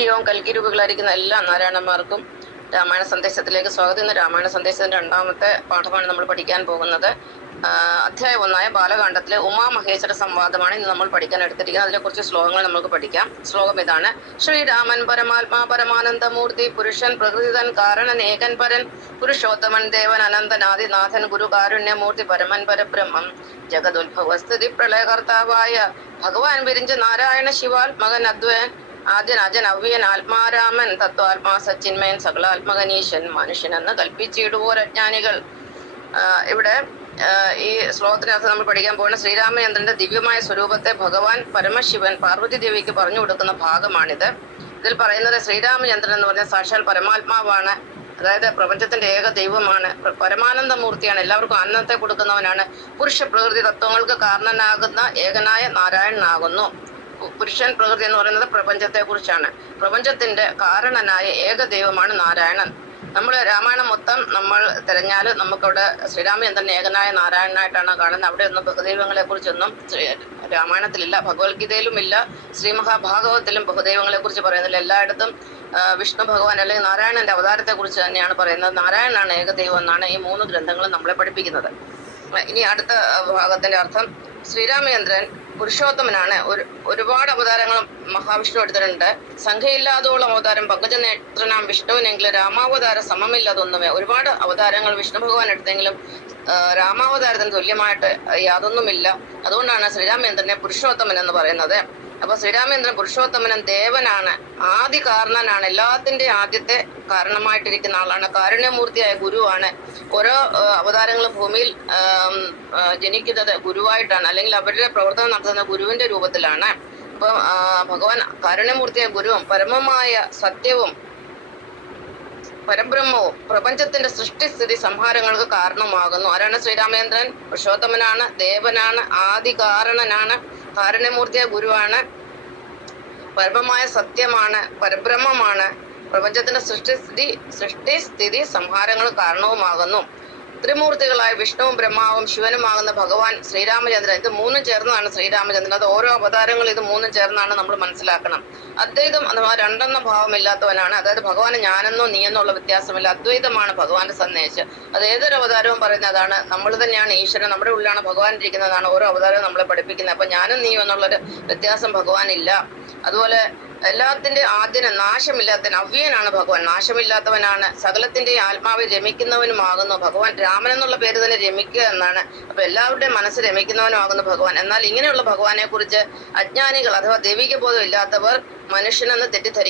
ഹരി ഓം. കൽക്കിരൂപകളായിരിക്കുന്ന എല്ലാ നാരായണന്മാർക്കും രാമായണ സന്ദേശത്തിലേക്ക് സ്വാഗതം. ഇന്ന് രാമായണ സന്ദേശത്തിന്റെ രണ്ടാമത്തെ പാഠമാണ് നമ്മൾ പഠിക്കാൻ പോകുന്നത്. അധ്യായം 1 ബാലകാണ്ഡത്തിലെ ഉമാമഹേശ്വര സംവാദമാണ് ഇന്ന് നമ്മൾ പഠിക്കാൻ എടുത്തിരിക്കുന്നത്. അതിലെ കുറച്ച് ശ്ലോകങ്ങൾ നമുക്ക് പഠിക്കാം. ശ്ലോകം ഇതാണ്: ശ്രീരാമൻ പരമാത്മാ പരമാനന്ദമൂർത്തി, പുരുഷൻ പ്രകൃതിതൻ കാരണൻ ഏകൻ പരൻ, പുരുഷോത്തമൻ ദേവൻ അനന്തനാദിനാഥൻ, ഗുരു കാരുണ്യമൂർത്തി പരമൻ പരബ്രഹ്മം, ജഗതുത്ഭവസ്ഥിതി പ്രളയകർത്താവായ ഭഗവാൻ വിരിഞ്ച് നാരായണ ശിവാത്മകൻ അദ്വയൻ ആദ്യൻ അജൻ അവ്യൻ ആത്മാരാമൻ, തത്വാത്മാ സച്ചിന്മയൻ സകലാത്മകനീശൻ, മനുഷ്യനെന്ന് കൽപ്പിച്ചിടുവോരജ്ഞാനികൾ. ഇവിടെ ഈ ശ്ലോകത്തിനകത്ത് നമ്മൾ പഠിക്കാൻ പോകുന്ന ശ്രീരാമചന്ദ്രന്റെ ദിവ്യമായ സ്വരൂപത്തെ ഭഗവാൻ പരമശിവൻ പാർവതി ദേവിക്ക് പറഞ്ഞു കൊടുക്കുന്ന ഭാഗമാണിത്. ഇതിൽ പറയുന്നത് ശ്രീരാമചന്ദ്രൻ എന്ന് പറഞ്ഞാൽ സാക്ഷാൽ പരമാത്മാവാണ്. അതായത് പ്രപഞ്ചത്തിന്റെ ഏക ദൈവമാണ്, പരമാനന്ദമൂർത്തിയാണ്, എല്ലാവർക്കും ആനന്ദത്തെ കൊടുക്കുന്നവനാണ്. പുരുഷ പ്രകൃതി തത്വങ്ങൾക്ക് കാരണനാകുന്ന ഏകനായ നാരായണനാകുന്നു. പുരുഷൻ പ്രകൃതി എന്ന് പറയുന്നത് പ്രപഞ്ചത്തെ കുറിച്ചാണ്. പ്രപഞ്ചത്തിന്റെ കാരണനായ ഏക ദൈവമാണ് നാരായണൻ. നമ്മൾ രാമായണം മൊത്തം നമ്മൾ തിരഞ്ഞാൽ നമുക്കവിടെ ശ്രീരാമചന്ദ്രൻ ഏകനായ നാരായണനായിട്ടാണ് കാണുന്നത്. അവിടെ ഒന്നും ബഹുദൈവങ്ങളെ കുറിച്ചൊന്നും രാമായണത്തിലില്ല, ഭഗവത്ഗീതയിലും ഇല്ല, ശ്രീമഹാഭാഗവത്തിലും ബഹുദൈവങ്ങളെ കുറിച്ച് പറയുന്നില്ല. എല്ലായിടത്തും വിഷ്ണു ഭഗവാൻ അല്ലെങ്കിൽ നാരായണന്റെ അവതാരത്തെ കുറിച്ച് തന്നെയാണ് പറയുന്നത്. നാരായണനാണ് ഏകദൈവം എന്നാണ് ഈ 3 ഗ്രന്ഥങ്ങളും നമ്മളെ പഠിപ്പിക്കുന്നത്. ഇനി അടുത്ത ഭാഗത്തിന്റെ അർത്ഥം: ശ്രീരാമചന്ദ്രൻ പുരുഷോത്തമനാണ്. ഒരുപാട് അവതാരങ്ങളും മഹാവിഷ്ണു എടുത്തിട്ടുണ്ട്. സംഖ്യയില്ലാതോളം അവതാരം പങ്കജനേത്രനാം വിഷ്ണുവിനെങ്കിലും രാമാവതാരം സമമില്ലാതൊന്നുമേ. ഒരുപാട് അവതാരങ്ങൾ വിഷ്ണു ഭഗവാൻ എടുത്തെങ്കിലും രാമാവതാരത്തിന് തുല്യമായിട്ട് യാതൊന്നുമില്ല. അതുകൊണ്ടാണ് ശ്രീരാമചന്ദ്രനെ പുരുഷോത്തമൻ എന്ന് പറയുന്നത്. അപ്പൊ ശ്രീരാമചന്ദ്രൻ പുരുഷോത്തമനും ദേവനാണ്, ആദി കാരണനാണ്, എല്ലാത്തിന്റെ ആദ്യത്തെ കാരണമായിട്ടിരിക്കുന്ന ആളാണ്, കാരുണ്യമൂർത്തിയായ ഗുരുവാണ്. ഓരോ അവതാരങ്ങളും ഭൂമിയിൽ ജനിക്കുന്നത് ഗുരുവായിട്ടാണ്, അല്ലെങ്കിൽ അവരുടെ പ്രവർത്തനം നടത്തുന്ന ഗുരുവിന്റെ രൂപത്തിലാണ്. അപ്പൊ ഭഗവാൻ കാരുണ്യമൂർത്തിയായ ഗുരുവും പരമമായ സത്യവും പരബ്രഹ്മവും പ്രപഞ്ചത്തിന്റെ സൃഷ്ടിസ്ഥിതി സംഹാരങ്ങൾക്ക് കാരണമാകുന്നു. ആരാണ് ശ്രീരാമചന്ദ്രൻ? പുരുഷോത്തമനാണ്, ദേവനാണ്, ആദി കാരണനാണ്, കാരുണ്യമൂർത്തിയായ ഗുരുവാണ്, പരമമായ സത്യമാണ്, പരബ്രഹ്മമാണ്, പ്രപഞ്ചത്തിന്റെ സൃഷ്ടിസ്ഥിതി സംഹാരങ്ങൾ കാരണവുമാകുന്നു. ത്രിമൂർത്തികളായ വിഷ്ണുവും ബ്രഹ്മാവും ശിവനുമാകുന്ന ഭഗവാൻ ശ്രീരാമചന്ദ്രൻ, ഇത് 3 ചേർന്നതാണ് ശ്രീരാമചന്ദ്രൻ. അത് ഓരോ അവതാരങ്ങൾ ഇത് 3 ചേർന്നാണ് നമ്മൾ മനസ്സിലാക്കണം. അദ്വൈതം അഥവാ രണ്ടെന്ന ഭാവമില്ലാത്തവനാണ്. അതായത് ഭഗവാന് ഞാനെന്നോ നീയെന്നോ ഉള്ള വ്യത്യാസമില്ല. അദ്വൈതമാണ് ഭഗവാന്റെ സന്ദേശം. അത് ഏതൊരു അവതാരവും പറയുന്നതാണ്. നമ്മൾ തന്നെയാണ് ഈശ്വരൻ, നമ്മുടെ ഉള്ളിലാണ് ഭഗവാൻ ഇരിക്കുന്നതാണ് ഓരോ അവതാരവും നമ്മളെ പഠിപ്പിക്കുന്നത്. അപ്പൊ ഞാനും നീയും എന്നുള്ളൊരു വ്യത്യാസം ഭഗവാനില്ല. അതുപോലെ എല്ലാത്തിന്റെ ആദ്യനും നാശമില്ലാത്തവൻ അവ്യനാണ് ഭഗവാൻ, നാശമില്ലാത്തവനാണ്, സകലത്തിന്റെ ആത്മാവിൽ രമിക്കുന്നവനുമാകുന്നു ഭഗവാൻ. രാമൻ എന്നുള്ള പേര് തന്നെ രമിക്കുക എന്നാണ്. അപ്പൊ എല്ലാവരുടെയും മനസ്സ് രമിക്കുന്നവനുമാകുന്നു ഭഗവാൻ. എന്നാൽ ഇങ്ങനെയുള്ള ഭഗവാനെ കുറിച്ച് അജ്ഞാനികൾ അഥവാ ദൈവിക ബോധം ഇല്ലാത്തവർ മനുഷ്യനെന്ന് തെറ്റിദ്ധരിക്കും.